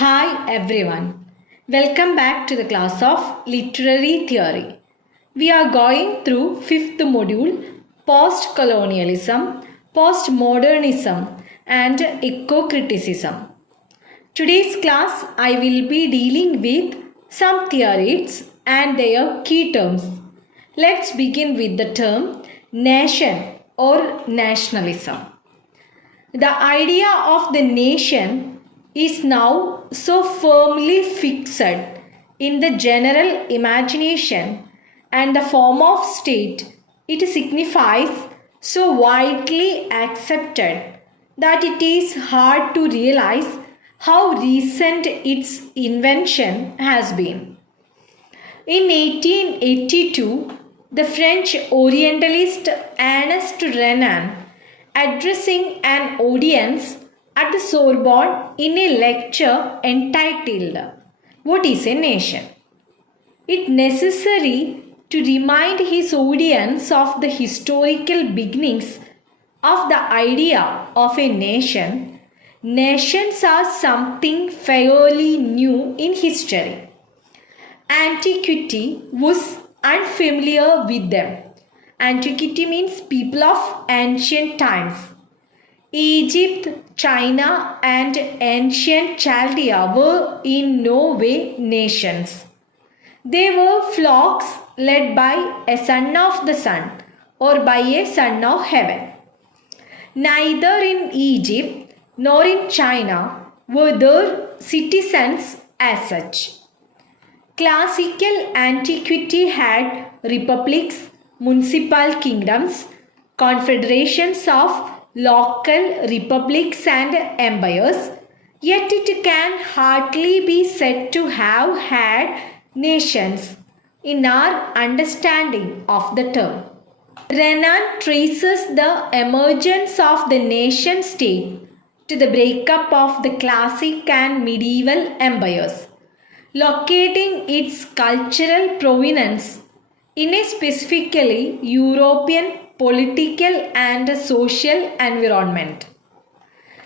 Hi everyone. Welcome back to the class of Literary Theory. We are going through fifth module Post-colonialism, Postmodernism and Eco-criticism. Today's class I will be dealing with some theories and their key terms. Let's begin with the term nation or nationalism. The idea of the nation is now so firmly fixed in the general imagination and the form of state it signifies so widely accepted that it is hard to realize how recent its invention has been. In 1882, the French Orientalist Ernest Renan, addressing an audience at the Sorbonne in a lecture entitled "What is a Nation?" It necessary to remind his audience of the historical beginnings of the idea of a nation. Nations are something fairly new in history. Antiquity was unfamiliar with them. Antiquity means people of ancient times. Egypt, China, and ancient Chaldea were in no way nations. They were flocks led by a son of the sun or by a son of heaven. Neither in Egypt nor in China were there citizens as such. Classical antiquity had republics, municipal kingdoms, confederations of local republics and empires, yet it can hardly be said to have had nations in our understanding of the term. Renan traces the emergence of the nation state to the breakup of the classic and medieval empires, locating its cultural provenance in a specifically European political and social environment.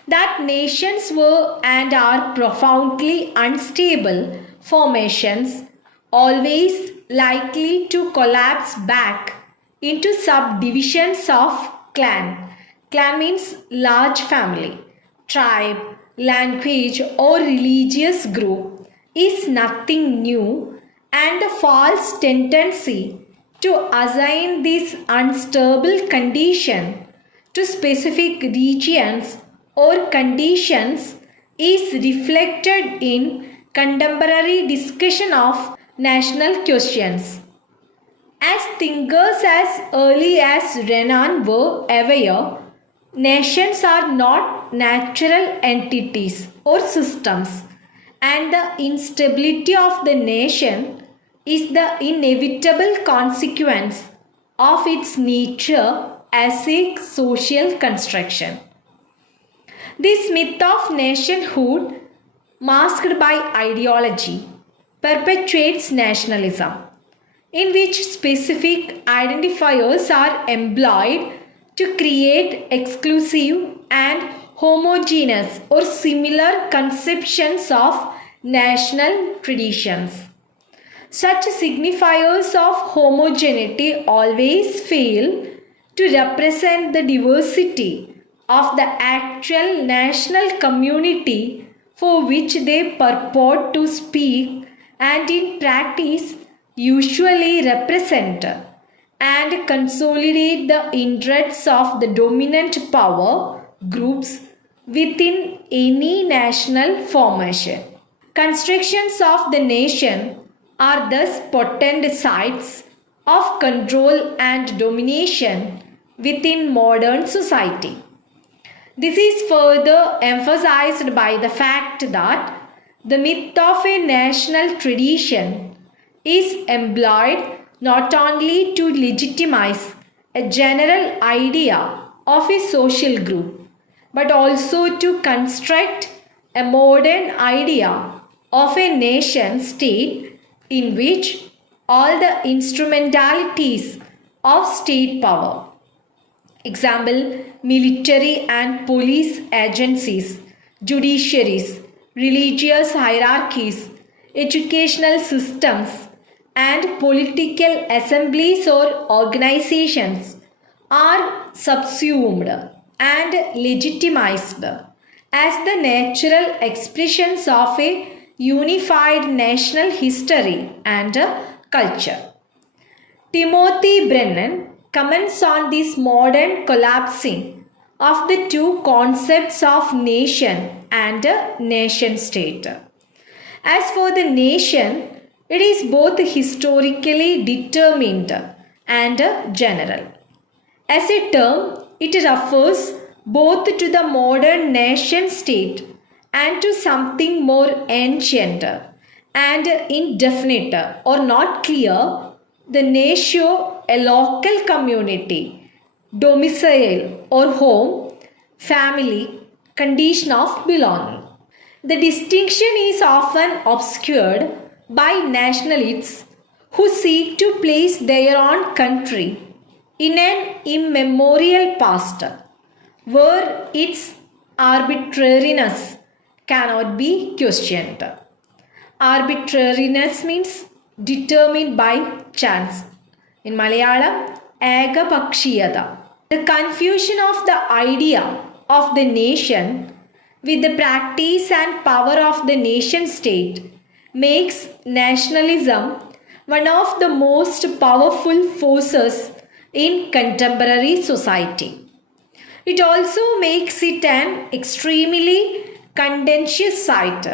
That nations were and are profoundly unstable formations, always likely to collapse back into subdivisions of clan. Clan means large family, tribe, language, or religious group is nothing new, and the false tendency to assign this unstable condition to specific regions or conditions is reflected in contemporary discussion of national questions. As thinkers as early as Renan were aware, nations are not natural entities or systems, and the instability of the nation is the inevitable consequence of its nature as a social construction. This myth of nationhood, masked by ideology, perpetuates nationalism, in which specific identifiers are employed to create exclusive and homogeneous or similar conceptions of national traditions. Such signifiers of homogeneity always fail to represent the diversity of the actual national community for which they purport to speak and in practice usually represent and consolidate the interests of the dominant power groups within any national formation. Constructions of the nation are thus potent sites of control and domination within modern society. This is further emphasized by the fact that the myth of a national tradition is employed not only to legitimize a general idea of a social group, but also to construct a modern idea of a nation state in which all the instrumentalities of state power, example, military and police agencies, judiciaries, religious hierarchies, educational systems, and political assemblies or organizations are subsumed and legitimized as the natural expressions of a unified national history and culture. Timothy Brennan comments on this modern collapsing of the two concepts of nation and nation state. As for the nation, it is both historically determined and general. As a term, it refers both to the modern nation state and to something more ancient and indefinite or not clear, the natio, a local community, domicile or home, family, condition of belonging. The distinction is often obscured by nationalists who seek to place their own country in an immemorial past where its arbitrariness cannot be questioned. Arbitrariness means determined by chance. In Malayalam, Ekapakshiyata. The confusion of the idea of the nation with the practice and power of the nation state makes nationalism one of the most powerful forces in contemporary society. It also makes it an extremely contentious site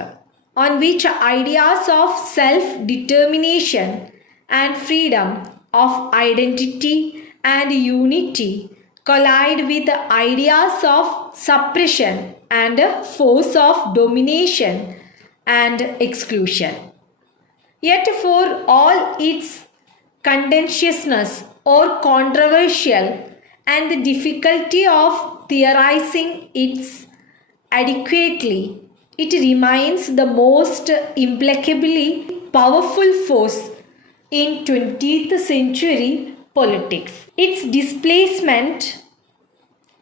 on which ideas of self-determination and freedom of identity and unity collide with the ideas of suppression and force of domination and exclusion. Yet for all its contentiousness or controversial and the difficulty of theorizing it adequately, it remains the most implacably powerful force in 20th century politics. Its displacement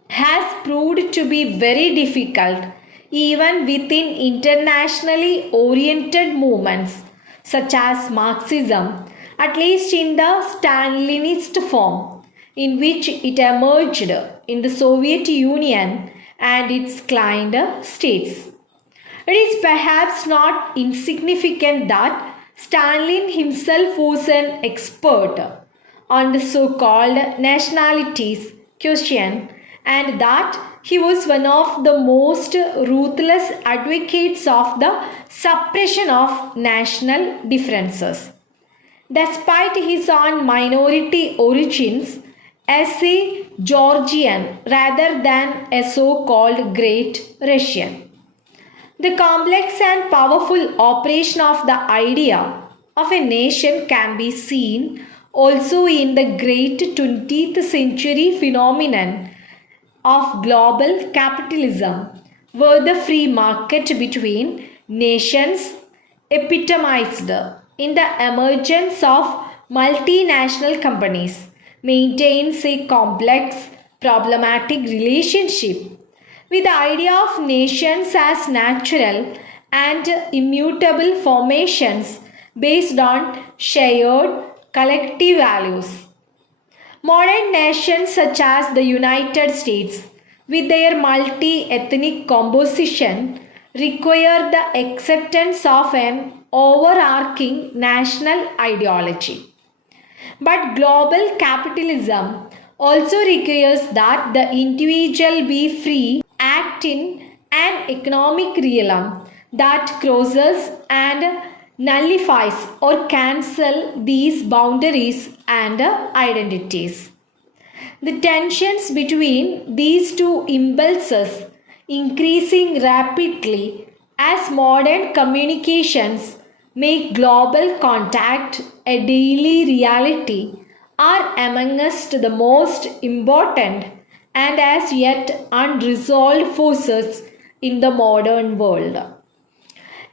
has proved to be very difficult even within internationally oriented movements such as Marxism, at least in the Stalinist form in which it emerged in the Soviet Union and its client states. It is perhaps not insignificant that Stalin himself was an expert on the so-called nationalities question and that he was one of the most ruthless advocates of the suppression of national differences. Despite his own minority origins as a Georgian rather than a so-called Great Russian. The complex and powerful operation of the idea of a nation can be seen also in the great 20th century phenomenon of global capitalism, where the free market between nations epitomized in the emergence of multinational companies maintains a complex, problematic relationship with the idea of nations as natural and immutable formations based on shared collective values. Modern nations such as the United States, with their multi-ethnic composition, require the acceptance of an overarching national ideology. But global capitalism also requires that the individual be free, act in an economic realm that crosses and nullifies or cancel these boundaries and identities. The tensions between these two impulses increasing rapidly as modern communications make global contact a daily reality are amongst the most important and as yet unresolved forces in the modern world.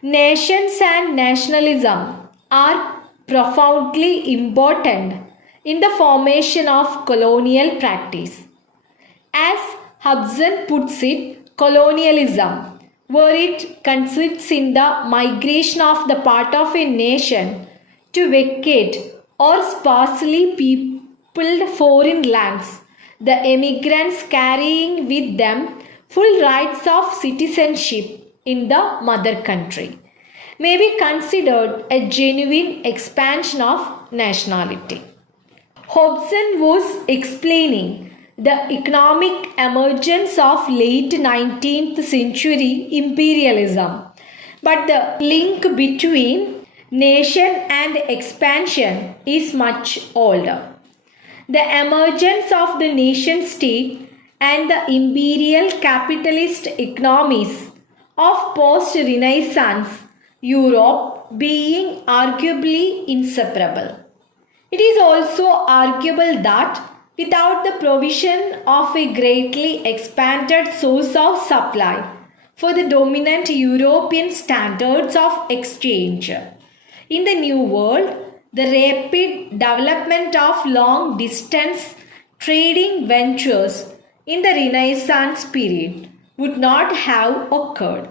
Nations and nationalism are profoundly important in the formation of colonial practice. As Hobson puts it, colonialism, where it consists in the migration of the part of a nation to vacate or sparsely peopled foreign lands, the emigrants carrying with them full rights of citizenship in the mother country, may be considered a genuine expansion of nationality. Hobson was explaining the economic emergence of late 19th century imperialism, but the link between nation and expansion is much older. The emergence of the nation state and the imperial capitalist economies of post Renaissance Europe being arguably inseparable. It is also arguable that without the provision of a greatly expanded source of supply for the dominant European standards of exchange in the New World, the rapid development of long distance trading ventures in the Renaissance period would not have occurred.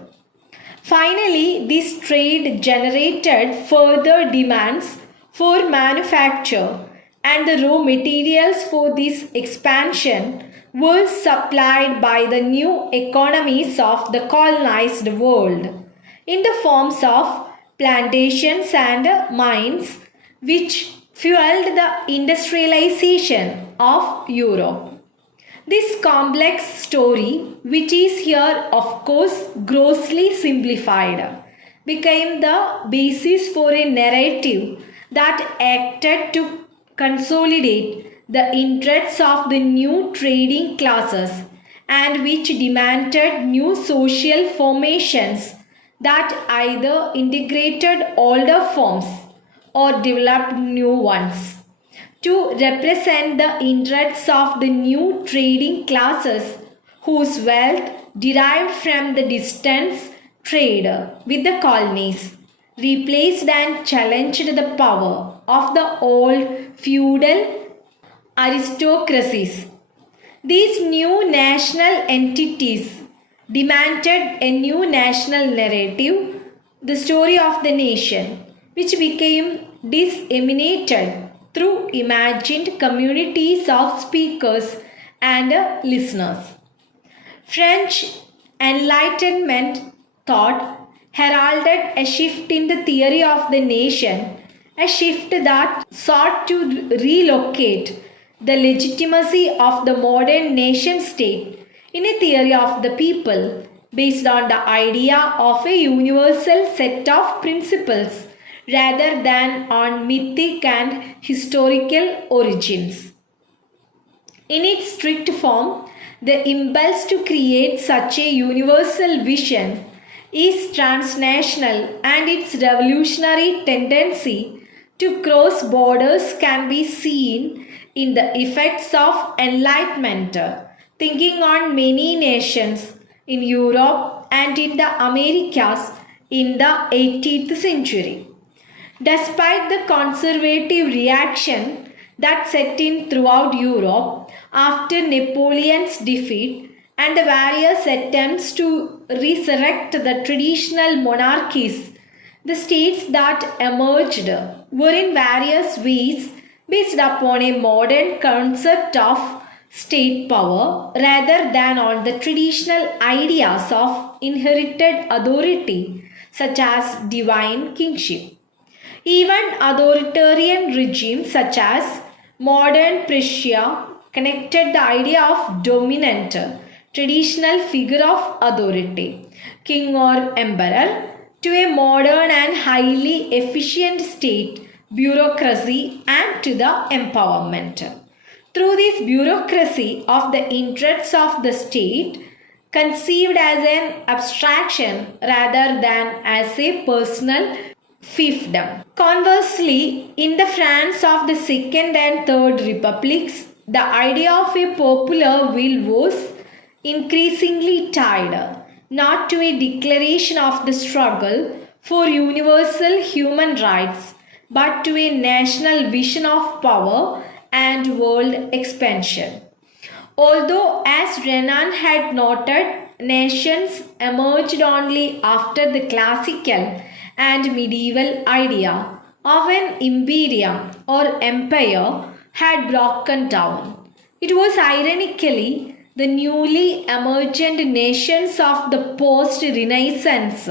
Finally, this trade generated further demands for manufacture, and the raw materials for this expansion were supplied by the new economies of the colonized world in the forms of plantations and mines, which fueled the industrialization of Europe. This complex story, which is here of course grossly simplified, became the basis for a narrative that acted to consolidate the interests of the new trading classes and which demanded new social formations that either integrated older forms or developed new ones. To represent the interests of the new trading classes whose wealth derived from the distance trade with the colonies replaced and challenged the power of the old feudal aristocracies. These new national entities demanded a new national narrative, the story of the nation, which became disseminated through imagined communities of speakers and listeners. French Enlightenment thought heralded a shift in the theory of the nation, a shift that sought to relocate the legitimacy of the modern nation state in a theory of the people based on the idea of a universal set of principles rather than on mythic and historical origins. In its strict form, the impulse to create such a universal vision is transnational, and its revolutionary tendency to cross borders can be seen in the effects of Enlightenment thinking on many nations in Europe and in the Americas in the 18th century. Despite the conservative reaction that set in throughout Europe after Napoleon's defeat and the various attempts to resurrect the traditional monarchies, the states that emerged were in various ways based upon a modern concept of state power rather than on the traditional ideas of inherited authority such as divine kingship. Even authoritarian regimes such as modern Prussia connected the idea of dominant traditional figure of authority, king or emperor, to a modern and highly efficient state bureaucracy and to the empowerment. Through this bureaucracy of the interests of the state, conceived as an abstraction rather than as a personal fiefdom. Conversely, in the France of the Second and Third Republics, the idea of a popular will was increasingly tied not to a declaration of the struggle for universal human rights, but to a national vision of power and world expansion. Although, as Renan had noted, nations emerged only after the classical and medieval idea of an imperium or empire had broken down. It was ironically the newly emergent nations of the post-Renaissance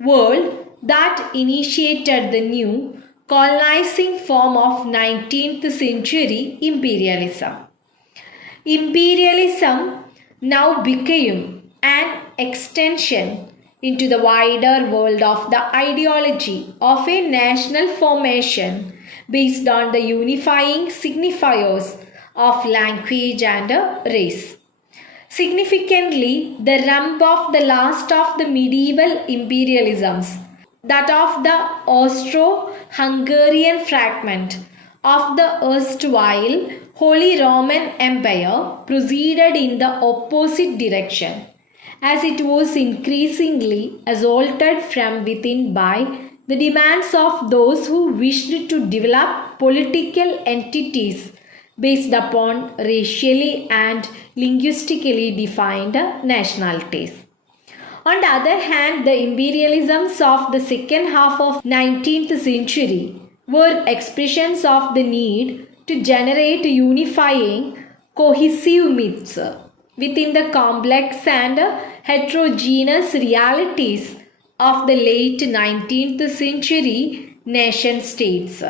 world that initiated the new colonizing form of 19th century imperialism. Imperialism now became an extension into the wider world of the ideology of a national formation based on the unifying signifiers of language and race. Significantly, the rump of the last of the medieval imperialisms, that of the Austro-Hungarian fragment of the erstwhile Holy Roman Empire, proceeded in the opposite direction, as it was increasingly assaulted from within by the demands of those who wished to develop political entities based upon racially and linguistically defined nationalities. On the other hand, the imperialisms of the second half of 19th century were expressions of the need to generate unifying, cohesive myths within the complex and heterogeneous realities of the late 19th century nation states,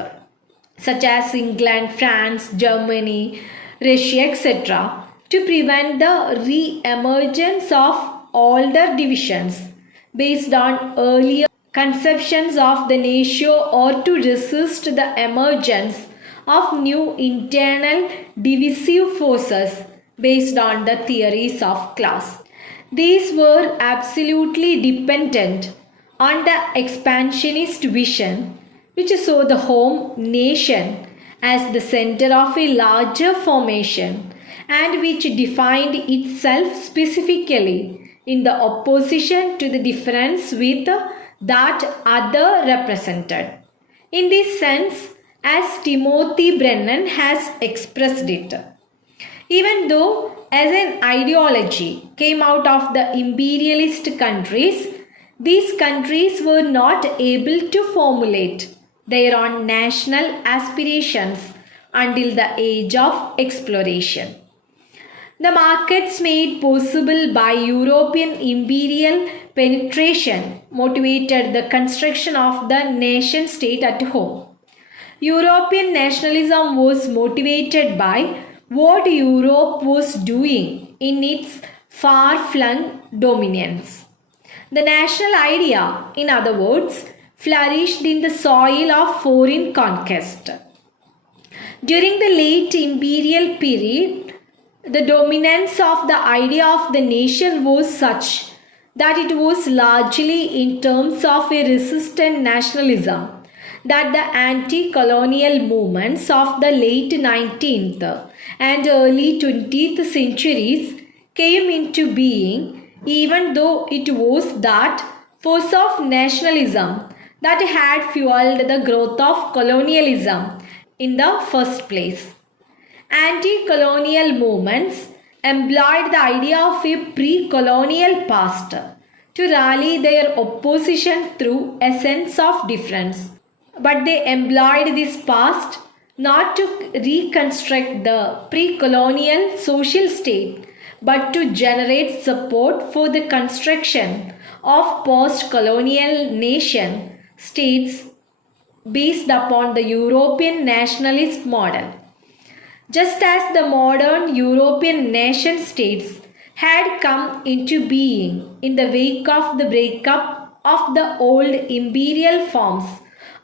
such as England, France, Germany, Russia, etc., to prevent the re-emergence of older divisions based on earlier conceptions of the nation, or to resist the emergence of new internal divisive forces based on the theories of class. These were absolutely dependent on the expansionist vision, which saw the home nation as the center of a larger formation and which defined itself specifically in the opposition to the difference with that other represented. In this sense, as Timothy Brennan has expressed it, even though as an ideology came out of the imperialist countries, these countries were not able to formulate their own national aspirations until the age of exploration. The markets made possible by European imperial penetration motivated the construction of the nation state at home. European nationalism was motivated by what Europe was doing in its far-flung dominions. The national idea, in other words, flourished in the soil of foreign conquest. During the late imperial period, the dominance of the idea of the nation was such that it was largely in terms of a resistant nationalism that the anti-colonial movements of the late 19th and early 20th centuries came into being, even though it was that force of nationalism that had fueled the growth of colonialism in the first place. Anti-colonial movements employed the idea of a pre-colonial past to rally their opposition through a sense of difference. But they employed this past not to reconstruct the pre-colonial social state, but to generate support for the construction of post-colonial nation states based upon the European nationalist model. Just as the modern European nation states had come into being in the wake of the breakup of the old imperial forms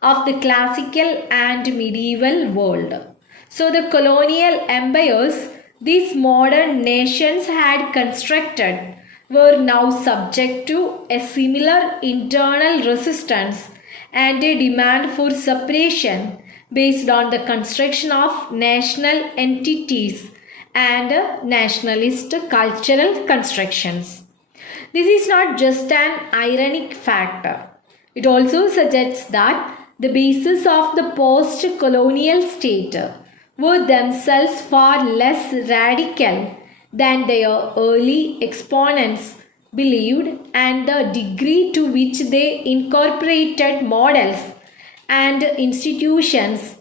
of the classical and medieval world, so the colonial empires these modern nations had constructed were now subject to a similar internal resistance and a demand for separation based on the construction of national entities and nationalist cultural constructions. This is not just an ironic factor. It also suggests that the basis of the post-colonial state were themselves far less radical than their early exponents believed, and the degree to which they incorporated models and institutions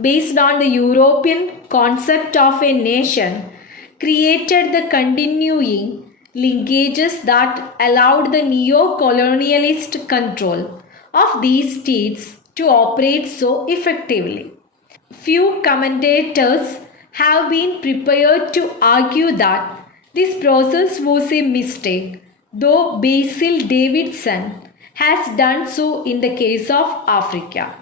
based on the European concept of a nation created the continuing linkages that allowed the neo-colonialist control of these states to operate so effectively. Few commentators have been prepared to argue that this process was a mistake, though Basil Davidson has done so in the case of Africa.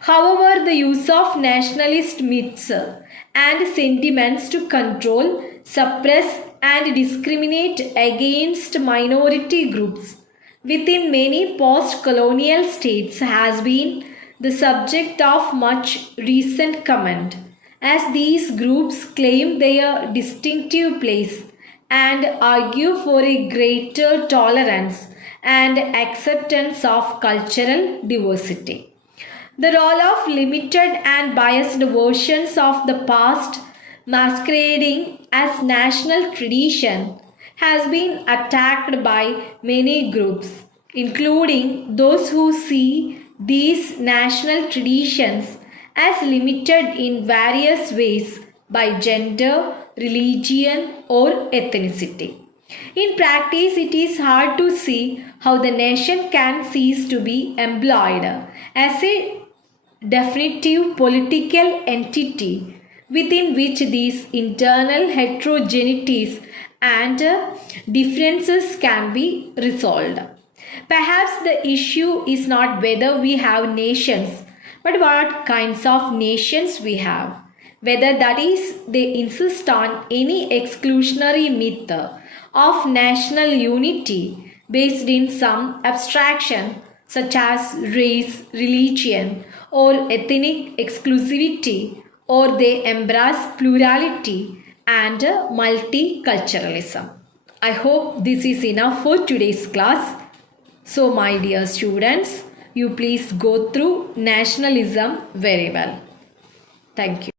However, the use of nationalist myths and sentiments to control, suppress, and discriminate against minority groups within many post colonial states has been the subject of much recent comment, as these groups claim their distinctive place and argue for a greater tolerance and acceptance of cultural diversity. The role of limited and biased versions of the past masquerading as national tradition has been attacked by many groups, including those who see these national traditions as limited in various ways by gender, religion, or ethnicity. In practice, it is hard to see how the nation can cease to be employed as a definitive political entity within which these internal heterogeneities and differences can be resolved. Perhaps the issue is not whether we have nations, but what kinds of nations we have. Whether that is, they insist on any exclusionary myth of national unity based in some abstraction such as race, religion, or ethnic exclusivity, or they embrace plurality and multiculturalism. I hope this is enough for today's class. So, my dear students, you please go through nationalism very well. Thank you.